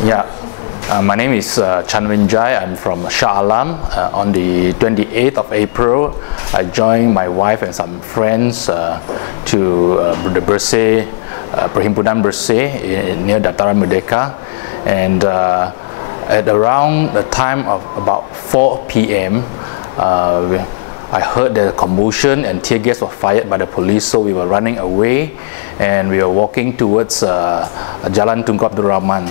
Yeah, my name is Chan Winjai. I'm from Shah Alam. On the 28th of April, I joined my wife and some friends to the BERSIH, Perhimpunan BERSIH near Dataran Merdeka. And at around the time of about 4 p.m., I heard the commotion and tear gas was fired by the police, so we were running away and we were walking towards Jalan Tunku Abdul Rahman.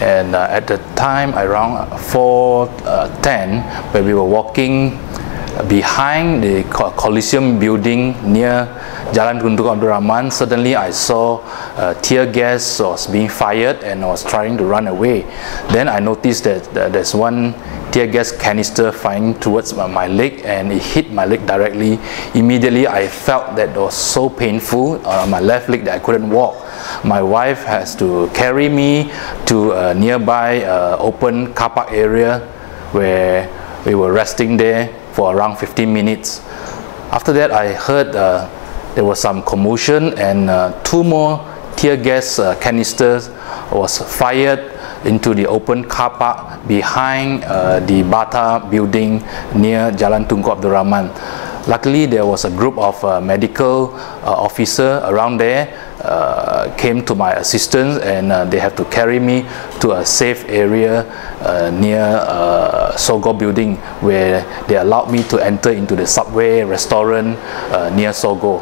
And at the time around 4:10, when we were walking behind the Coliseum building near Jalan Tunku Abdul Rahman, suddenly I saw tear gas was being fired and I was trying to run away. Then I noticed that there's one tear gas canister flying towards my leg, and it hit my leg directly. Immediately I felt that it was so painful on my left leg that I couldn't walk. My wife has to carry me to a nearby open car park area where we were resting there for around 15 minutes. After that, I heard there was some commotion, and 2 more tear gas canisters was fired into the open car park behind the Bata building near Jalan Tunku Abdul Rahman. Luckily, there was a group of medical officers around there came to my assistance, and they have to carry me to a safe area near Sogo building, where they allowed me to enter into the subway restaurant near Sogo.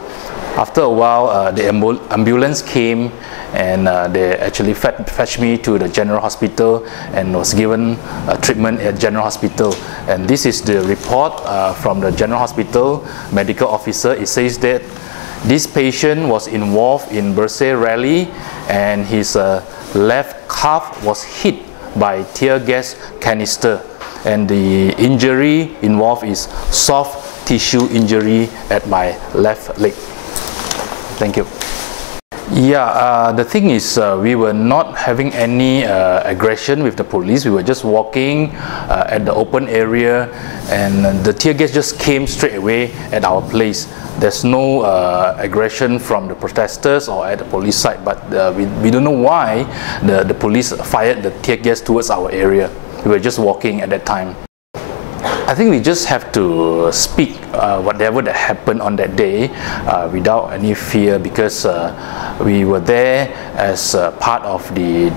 After a while, the ambulance came, and they actually fetched me to the general hospital and was given treatment at general hospital. And this is the report from the general hospital medical officer. It says that this patient was involved in BERSIH rally, and his left calf was hit by tear gas canister, and the injury involved is soft tissue injury at my left leg. Thank you. Yeah, the thing is, we were not having any aggression with the police. We were just walking at the open area, and the tear gas just came straight away at our place. There's no aggression from the protesters or at the police side, but we don't know why the police fired the tear gas towards our area. We were just walking at that time. I think we just have to speak whatever that happened on that day without any fear, because we were there as part of the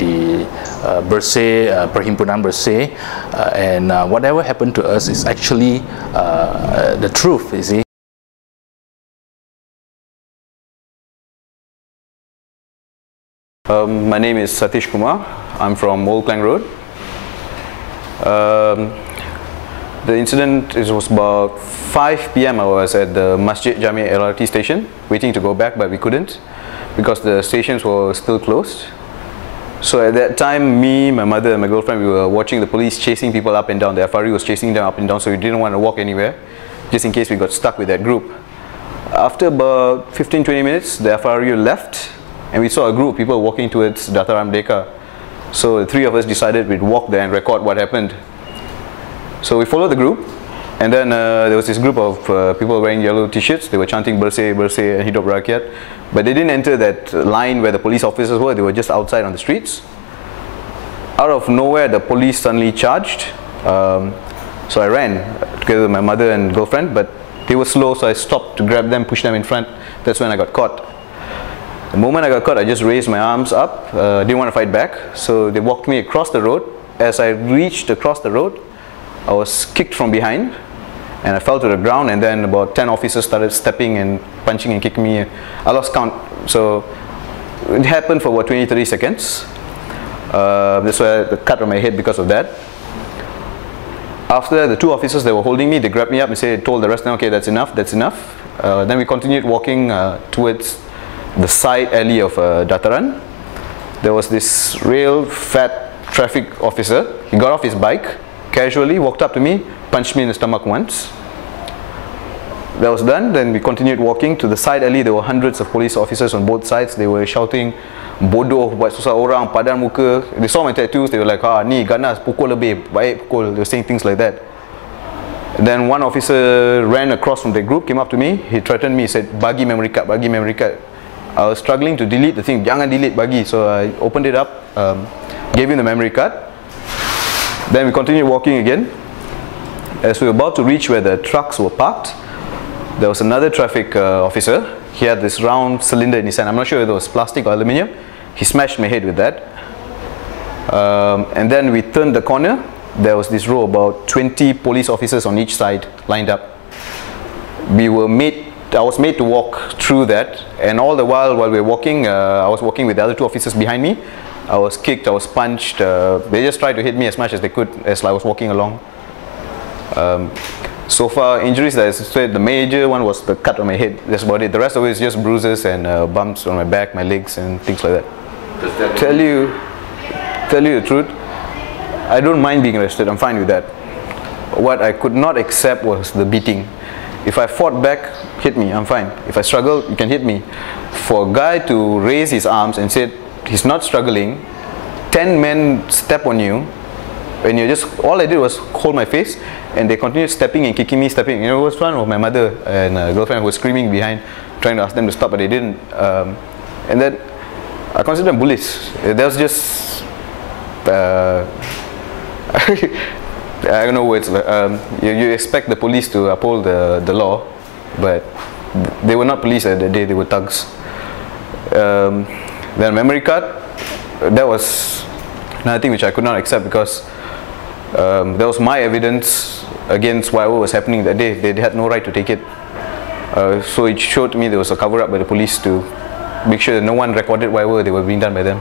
BERSIH, Perhimpunan BERSIH, and whatever happened to us is actually the truth, you see. My name is Satish Kumar. I'm from Old Klang Road. The incident was about 5 p.m. I was at the Masjid Jami LRT station waiting to go back, but we couldn't because the stations were still closed. So at that time, me, my mother and my girlfriend, we were watching the police chasing people up and down. The FRU was chasing them up and down, so we didn't want to walk anywhere just in case we got stuck with that group. After about 15-20 minutes, the FRU left, and we saw a group of people walking towards Dataran Merdeka. So the 3 of us decided we'd walk there and record what happened. So we followed the group, and then there was this group of people wearing yellow t-shirts. They were chanting BERSIH, BERSIH and Hidup Rakyat, but they didn't enter that line where the police officers were. They were just outside on the streets. Out of nowhere, the police suddenly charged. So I ran together with my mother and girlfriend, but they were slow, so I stopped to grab them, push them in front. That's when I got caught. The moment I got caught, I just raised my arms up, didn't want to fight back, so they walked me across the road. As I reached across the road, I was kicked from behind, and I fell to the ground, and then about 10 officers started stepping and punching and kicking me. I lost count, so it happened for about 20-30 seconds. That's why I had the cut on my head because of that. After that, the 2 officers that were holding me, they grabbed me up and told the rest, okay, that's enough, that's enough. Then we continued walking towards the side alley of Dataran. There was this real fat traffic officer. He got off his bike, casually walked up to me, punched me in the stomach once. That was done. Then we continued walking to the side alley. There were hundreds of police officers on both sides. They were shouting, bodoh, buat susah orang, padan muka. They saw my tattoos. They were like, ni ganas, pukul lebih, baik pukul. They were saying things like that. And then one officer ran across from the group, came up to me. He threatened me, he said, bagi memory card, bagi memory card. I was struggling to delete the thing. Jangan delete bagi. So I opened it up, gave him the memory card. Then we continued walking again. As we were about to reach where the trucks were parked, there was another traffic officer. He had this round cylinder in his hand. I'm not sure whether it was plastic or aluminium. He smashed my head with that. And then we turned the corner. There was this row, about 20 police officers on each side lined up. I was made to walk through that, and all the while we were walking, I was walking with the other two officers behind me. I was kicked, I was punched. They just tried to hit me as much as they could as I was walking along. So far, injuries that I said, the major one was the cut on my head. That's about it. The rest of it is just bruises and bumps on my back, my legs, and things like that. Does that Tell you the truth, I don't mind being arrested. I'm fine with that. What I could not accept was the beating. If I fought back, hit me, I'm fine. If I struggle, you can hit me. For a guy to raise his arms and say he's not struggling, 10 men step on you, and you just, all I did was hold my face, and they continued stepping and kicking me, stepping. You know, it was fun with my mother and a girlfriend who was screaming behind, trying to ask them to stop, but they didn't. And then I consider them bullies. That was just, I don't know words. You expect the police to uphold the law, but they were not police at the day, they were thugs. Then memory card, that was another thing which I could not accept, because that was my evidence against whatever was happening that day. They had no right to take it. So it showed me there was a cover-up by the police to make sure that no one recorded whatever they were being done by them.